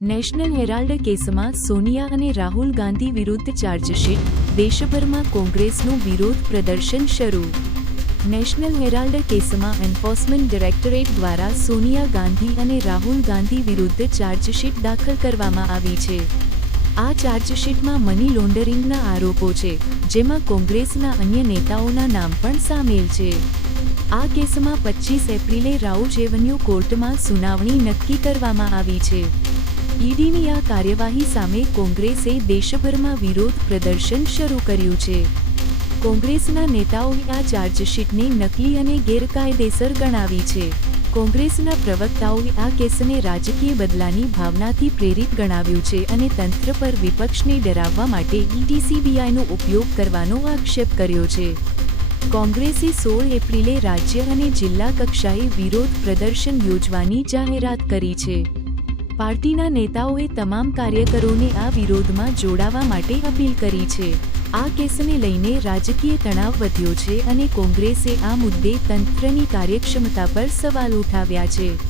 National Herald કેસમાં સોનિયા અને રાહુલ ગાંધી વિરુદ્ધ ચાર્જશીટ, દેશભરમાં કોંગ્રેસનું વિરોધ પ્રદર્શન શરૂ. નેશનલ હેરાલ્ડ કેસમાં એન્ફોર્સમેન્ટ ડિરેક્ટોરેટ દ્વારા સોનિયા ગાંધી અને રાહુલ ગાંધી વિરુદ્ધ ચાર્જશીટ દાખલ કરવામાં આવી છે. આ ચાર્જશીટમાં મની લોન્ડરિંગના આરોપો છે, જેમાં કોંગ્રેસના અન્ય નેતાઓના નામ પણ સામેલ છે. આ કેસમાં 25 એપ્રિલે રાઉઝ એવન્યુ કોર્ટમાં સુનાવણી નક્કી કરવામાં આવી છે. ઈડીની આ કાર્યવાહી સામે કોંગ્રેસે દેશભરમાં વિરોધ પ્રદર્શન શરૂ કર્યું છે. કોંગ્રેસના નેતાઓએ આ ચાર્જશીટને નકલી અને ગેરકાયદેસર ગણાવી છે. કોંગ્રેસના પ્રવક્તાઓએ આ કેસને રાજકીય બદલાની ભાવનાથી પ્રેરિત ગણાવ્યું છે અને તંત્ર પર વિપક્ષને ડરાવવા માટે ઈડી સીબીઆઈનો ઉપયોગ કરવાનો આક્ષેપ કર્યો છે. કોંગ્રેસે 16 એપ્રિલે રાજ્ય અને જિલ્લા કક્ષાએ વિરોધ પ્રદર્શન યોજવાની જાહેરાત કરી છે. પાર્ટીના નેતાઓએ તમામ કાર્યકરોને આ વિરોધમાં જોડાવા માટે અપીલ કરી છે. આ કેસને લઈને રાજકીય તણાવ વધ્યો છે અને કોંગ્રેસે આ મુદ્દે તંત્રની કાર્યક્ષમતા પર સવાલ ઉઠાવ્યા છે.